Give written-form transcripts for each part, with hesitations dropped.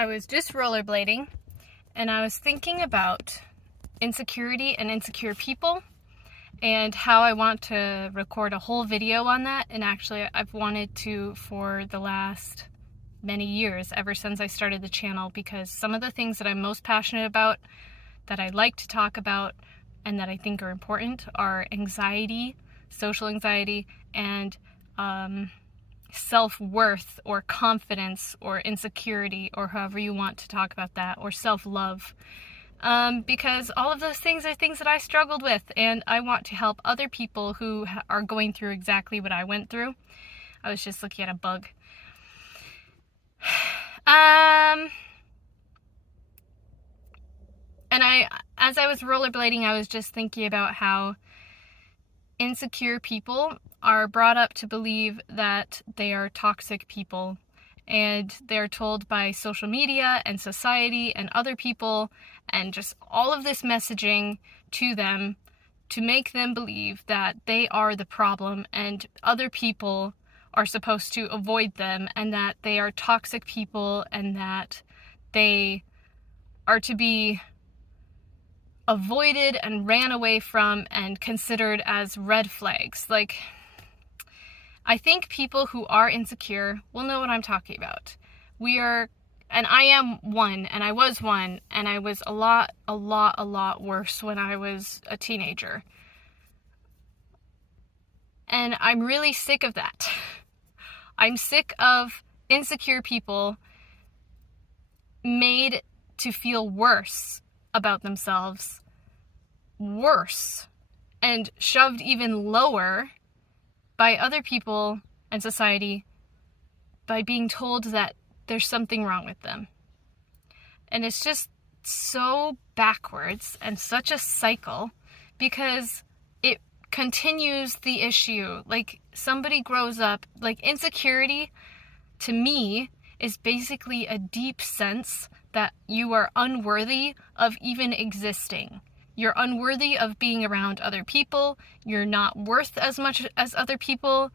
I was just rollerblading and I was thinking about insecurity and insecure people and how I want to record a whole video on that. And actually, I've wanted to for the last many years, ever since I started the channel, because some of the things that I'm most passionate about, that I like to talk about, and that I think are important are anxiety, social anxiety, and self-worth or confidence or insecurity, or however you want to talk about that, or self-love. Because all of those things are things that I struggled with, and I want to help other people who are going through exactly what I went through. I was just looking at a bug. And as I was rollerblading, I was just thinking about how insecure people are brought up to believe that they are toxic people, and they're told by social media and society and other people and just all of this messaging to them to make them believe that they are the problem and other people are supposed to avoid them, and that they are toxic people and that they are to be avoided and ran away from and considered as red flags. Like, I think people who are insecure will know what I'm talking about. And I am one, and I was one, and I was a lot worse when I was a teenager. And I'm really sick of that. I'm sick of insecure people made to feel worse about themselves, and shoved even lower by other people and society by being told that there's something wrong with them. And it's just so backwards and such a cycle, because it continues the issue. Like, somebody grows up, like, insecurity to me is basically a deep sense that you are unworthy of even existing. You're unworthy of being around other people. You're not worth as much as other people.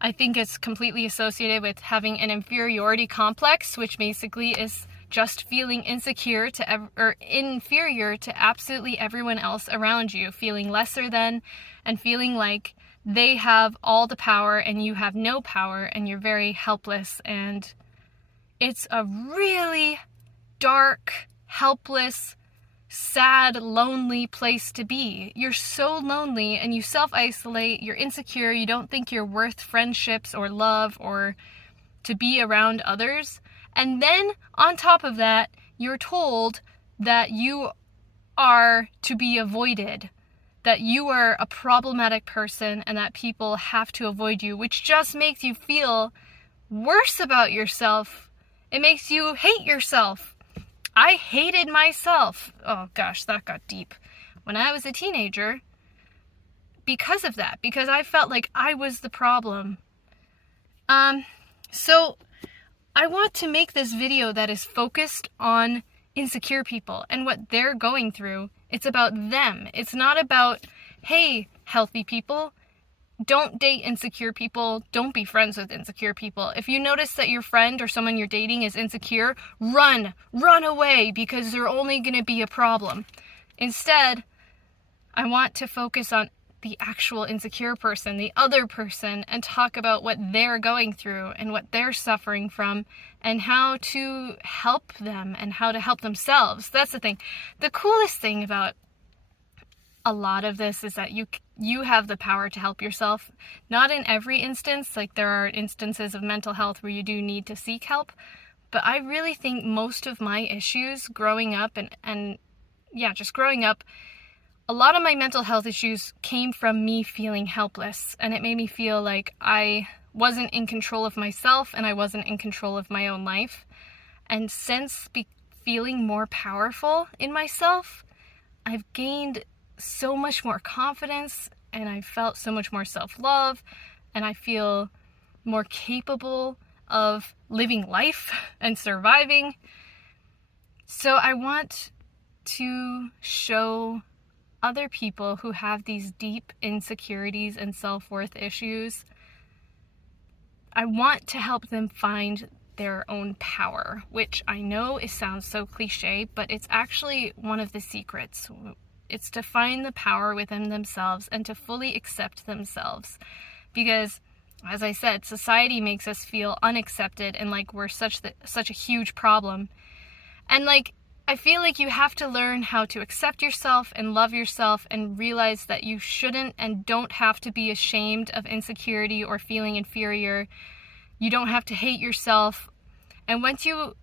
I think it's completely associated with having an inferiority complex, which basically is just feeling insecure or inferior to absolutely everyone else around you, feeling lesser than, and feeling like they have all the power and you have no power, and you're very helpless. And it's a really dark, helpless, sad, lonely place to be. You're so lonely and you self-isolate, you're insecure, you don't think you're worth friendships or love or to be around others. And then on top of that, you're told that you are to be avoided, that you are a problematic person and that people have to avoid you, which just makes you feel worse about yourself. It makes you hate yourself. I hated myself. Oh gosh, that got deep. When I was a teenager, because of that, because I felt like I was the problem. So I want to make this video that is focused on insecure people and what they're going through. It's about them. It's not about, hey, healthy people, don't date insecure people. Don't be friends with insecure people. If you notice that your friend or someone you're dating is insecure, run away, because they're only going to be a problem. Instead, I want to focus on the actual insecure person, the other person, and talk about what they're going through and what they're suffering from and how to help them and how to help themselves. That's the thing. The coolest thing about a lot of this is that you have the power to help yourself. Not in every instance, like there are instances of mental health where you do need to seek help, but I really think most of my issues growing up just growing up, a lot of my mental health issues came from me feeling helpless, and it made me feel like I wasn't in control of myself and I wasn't in control of my own life. And since feeling more powerful in myself, I've gained so much more confidence, and I felt so much more self-love, and I feel more capable of living life and surviving. So I want to show other people who have these deep insecurities and self-worth issues. I want to help them find their own power, which I know it sounds so cliche, but it's actually one of the secrets. It's to find the power within themselves and to fully accept themselves. Because, as I said, society makes us feel unaccepted and like we're such a huge problem. And like, I feel like you have to learn how to accept yourself and love yourself and realize that you shouldn't and don't have to be ashamed of insecurity or feeling inferior. You don't have to hate yourself. And once you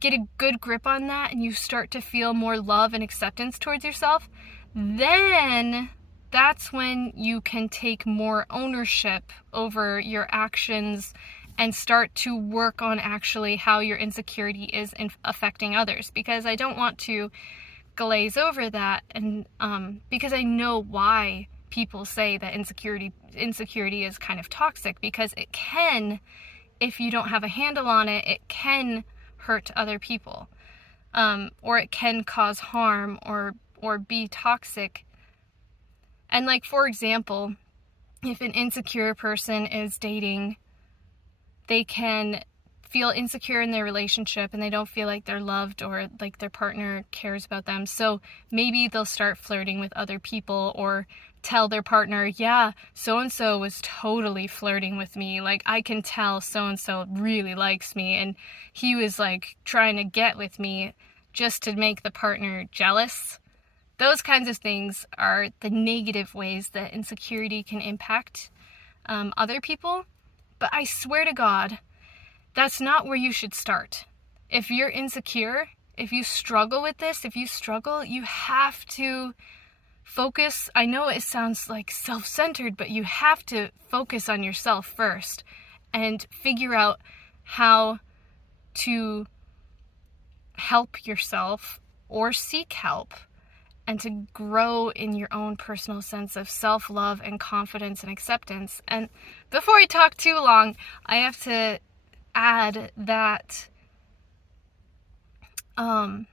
get a good grip on that and you start to feel more love and acceptance towards yourself, then that's when you can take more ownership over your actions and start to work on actually how your insecurity is affecting others. Because I don't want to glaze over that, and because I know why people say that insecurity is kind of toxic, because it can, if you don't have a handle on it, it can hurt other people, or it can cause harm or be toxic. And like, for example, if an insecure person is dating, they can feel insecure in their relationship and they don't feel like they're loved or like their partner cares about them. So maybe they'll start flirting with other people or tell their partner, yeah, so-and-so was totally flirting with me. Like, I can tell so-and-so really likes me and he was like trying to get with me, just to make the partner jealous. Those kinds of things are the negative ways that insecurity can impact other people. But I swear to God, that's not where you should start. If you're insecure, if you struggle with this, you have to focus. I know it sounds like self-centered, but you have to focus on yourself first and figure out how to help yourself or seek help, and to grow in your own personal sense of self-love and confidence and acceptance. And before I talk too long, I have to add that, oh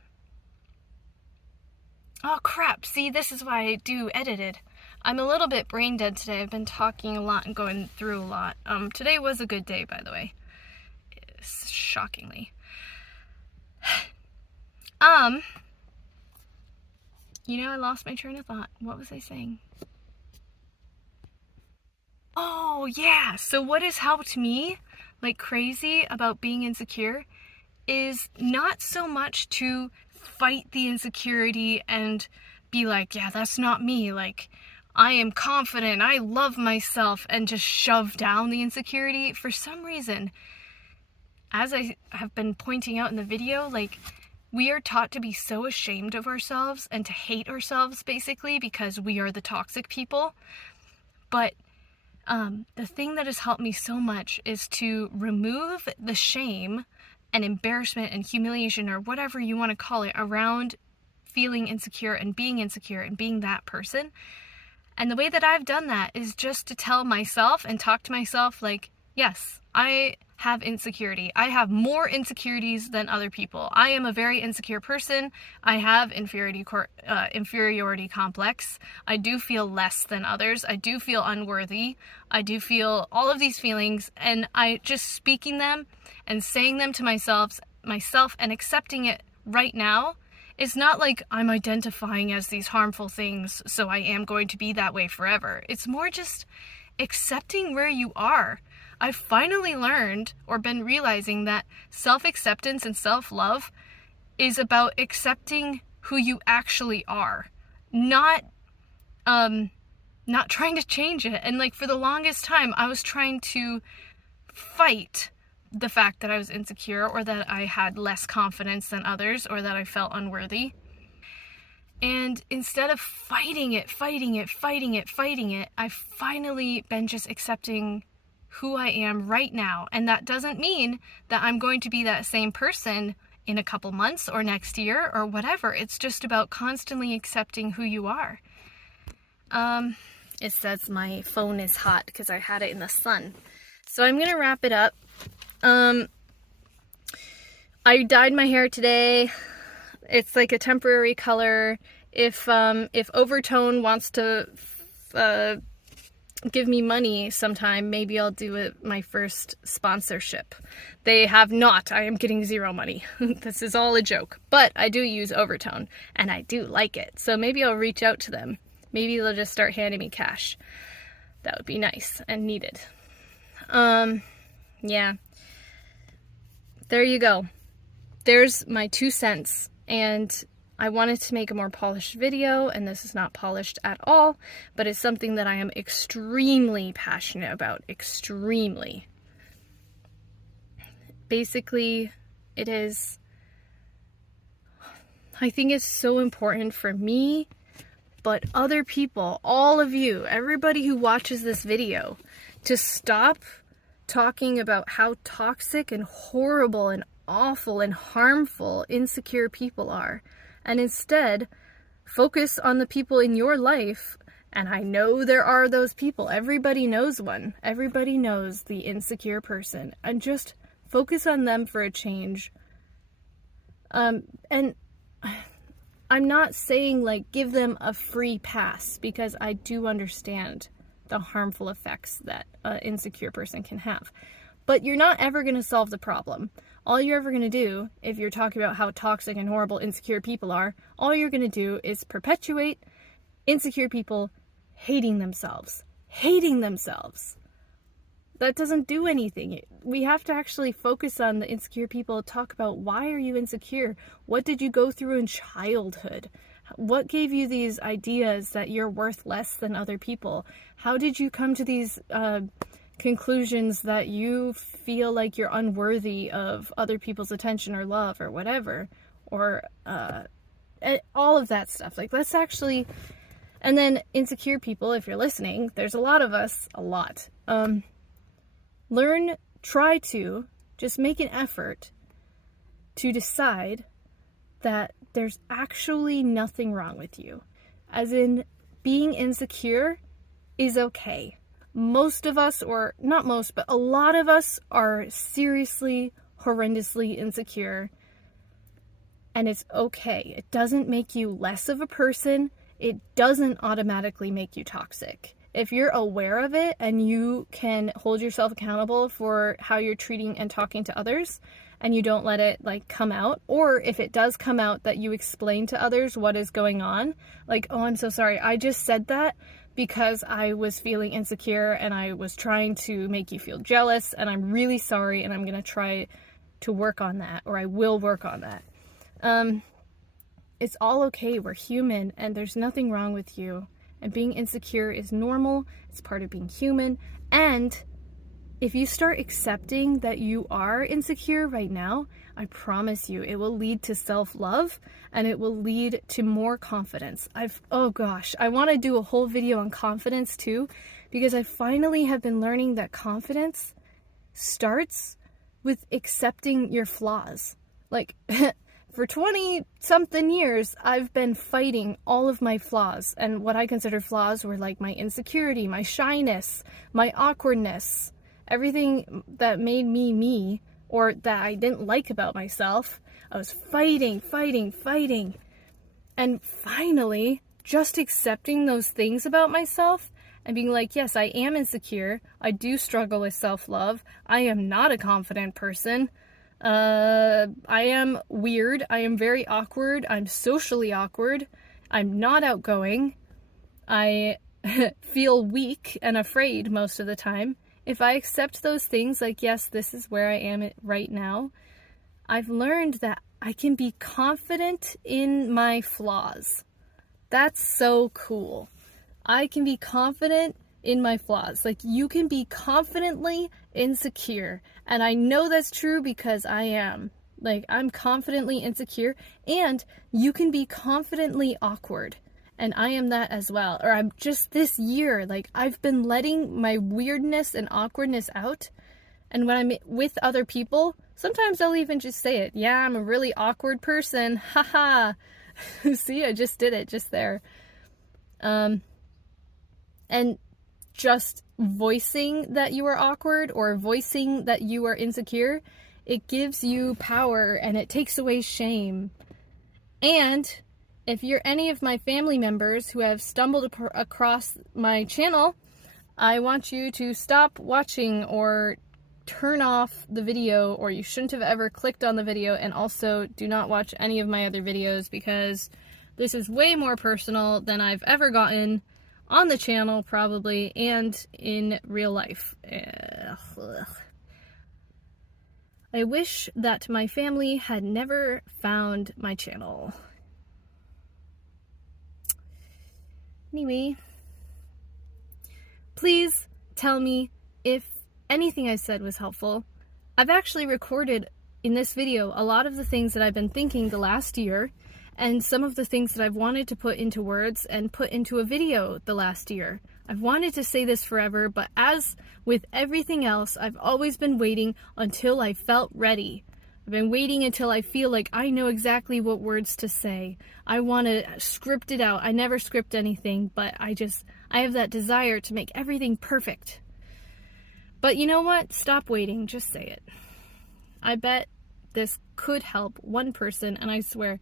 crap, see, this is why I do edited. I'm a little bit brain dead today. I've been talking a lot and going through a lot. Today was a good day, by the way. Shockingly. I lost my train of thought. What was I saying? Oh, yeah. So what has helped me like crazy about being insecure is not so much to fight the insecurity and be like, yeah, that's not me. Like, I am confident, I love myself, and just shove down the insecurity. For some reason, as I have been pointing out in the video, like, we are taught to be so ashamed of ourselves and to hate ourselves, basically, because we are the toxic people. But the thing that has helped me so much is to remove the shame and embarrassment and humiliation, or whatever you want to call it, around feeling insecure and being that person. And the way that I've done that is just to tell myself and talk to myself like, yes, I have insecurity. I have more insecurities than other people. I am a very insecure person. I have inferiority complex. I do feel less than others. I do feel unworthy. I do feel all of these feelings, and I just speaking them and saying them to myself and accepting it right now. It's not like I'm identifying as these harmful things, so I am going to be that way forever. It's more just accepting where you are. I've finally learned, or been realizing, that self-acceptance and self-love is about accepting who you actually are, not trying to change it. And like, for the longest time, I was trying to fight the fact that I was insecure, or that I had less confidence than others, or that I felt unworthy. And instead of fighting it, I've finally been just accepting who I am right now. And that doesn't mean that I'm going to be that same person in a couple months or next year or whatever. It's just about constantly accepting who you are. It says my phone is hot because I had it in the sun. So I'm gonna wrap it up. I dyed my hair today. It's like a temporary color. If Overtone wants to give me money sometime, maybe I'll do it my first sponsorship. They have not. I am getting zero money. This is all a joke. But I do use Overtone, and I do like it. So maybe I'll reach out to them. Maybe they'll just start handing me cash. That would be nice and needed. Yeah. There you go. There's my 2 cents. And I wanted to make a more polished video, and this is not polished at all, but it's something that I am extremely passionate about. Extremely. Basically, it is, I think it's so important for me, but other people, all of you, everybody who watches this video, to stop talking about how toxic and horrible and awful and harmful insecure people are. And instead, focus on the people in your life. And I know there are those people. Everybody knows one. Everybody knows the insecure person. And just focus on them for a change. And I'm not saying, like, give them a free pass, because I do understand the harmful effects that an insecure person can have. But you're not ever going to solve the problem. All you're ever going to do, if you're talking about how toxic and horrible insecure people are, all you're going to do is perpetuate insecure people hating themselves. Hating themselves. That doesn't do anything. We have to actually focus on the insecure people, talk about, why are you insecure? What did you go through in childhood? What gave you these ideas that you're worth less than other people? How did you come to these conclusions that you feel like you're unworthy of other people's attention or love or whatever, or all of that stuff? Like, let's actually, and then insecure people, if you're listening, there's a lot of us, a lot. Try to just make an effort to decide that there's actually nothing wrong with you. As in, being insecure is okay. Most of us, or not most, but a lot of us are seriously, horrendously insecure. And it's okay. It doesn't make you less of a person. It doesn't automatically make you toxic. If you're aware of it and you can hold yourself accountable for how you're treating and talking to others, and you don't let it, like, come out, or if it does come out, that you explain to others what is going on. Like, oh, I'm so sorry. I just said that because I was feeling insecure and I was trying to make you feel jealous, and I'm really sorry, and I'm going to try to work on that, or I will work on that. It's all okay. We're human, and there's nothing wrong with you. And being insecure is normal. It's part of being human. And if you start accepting that you are insecure right now, I promise you, it will lead to self-love, and it will lead to more confidence. Oh gosh, I want to do a whole video on confidence too, because I finally have been learning that confidence starts with accepting your flaws. Like, for 20-something years, I've been fighting all of my flaws, and what I consider flaws were like my insecurity, my shyness, my awkwardness, everything that made me me, or that I didn't like about myself. I was fighting. And finally, just accepting those things about myself and being like, yes, I am insecure. I do struggle with self-love. I am not a confident person. I am weird. I am very awkward. I'm socially awkward. I'm not outgoing. I feel weak and afraid most of the time. If I accept those things, like, yes, this is where I am right now, I've learned that I can be confident in my flaws. That's so cool. I can be confident in my flaws. Like, you can be confidently insecure. And I know that's true because I am. Like, I'm confidently insecure, and you can be confidently awkward. And I am that as well. Or I'm just this year, like, I've been letting my weirdness and awkwardness out. And when I'm with other people, sometimes I'll even just say it. Yeah, I'm a really awkward person. Haha. See, I just did it just there. And just voicing that you are awkward or voicing that you are insecure, it gives you power and it takes away shame. And if you're any of my family members who have stumbled across my channel, I want you to stop watching or turn off the video, or you shouldn't have ever clicked on the video, and also do not watch any of my other videos because this is way more personal than I've ever gotten on the channel, probably, and in real life. Ugh. I wish that my family had never found my channel. Anyway, please tell me if anything I said was helpful. I've actually recorded in this video a lot of the things that I've been thinking the last year, and some of the things that I've wanted to put into words and put into a video the last year. I've wanted to say this forever, but as with everything else, I've always been waiting until I felt ready. I've been waiting until I feel like I know exactly what words to say. I want to script it out. I never script anything, but I have that desire to make everything perfect. But you know what? Stop waiting. Just say it. I bet this could help one person, and I swear,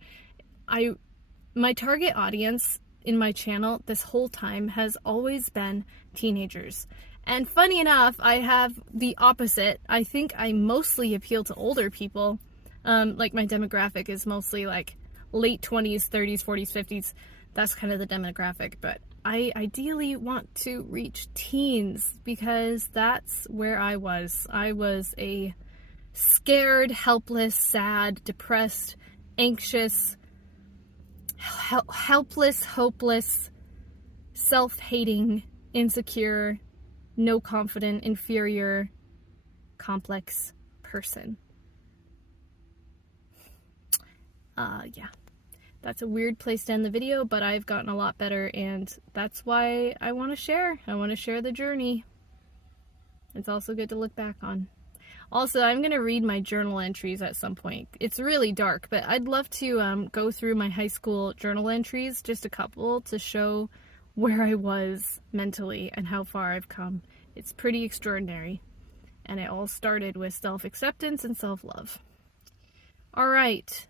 my target audience in my channel this whole time has always been teenagers. And funny enough, I have the opposite. I think I mostly appeal to older people. Like my demographic is mostly like late 20s, 30s, 40s, 50s. That's kind of the demographic. But I ideally want to reach teens because that's where I was. I was a scared, helpless, sad, depressed, anxious, helpless, hopeless, self-hating, insecure, no confident, inferior, complex person. Yeah. That's a weird place to end the video, but I've gotten a lot better, and that's why I want to share. I want to share the journey. It's also good to look back on. Also, I'm going to read my journal entries at some point. It's really dark, but I'd love to go through my high school journal entries, just a couple, to show where I was mentally and how far I've come. It's pretty extraordinary. And it all started with self-acceptance and self-love. All right.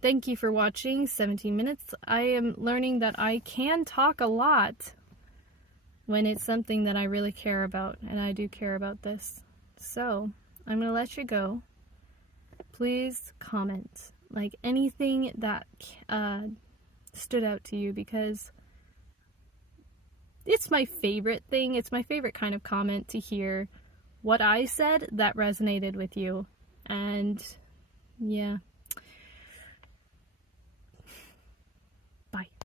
Thank you for watching 17 minutes. I am learning that I can talk a lot when it's something that I really care about, and I do care about this. So, I'm going to let you go. Please comment, like anything that stood out to you, because it's my favorite thing. It's my favorite kind of comment to hear what I said that resonated with you. And yeah.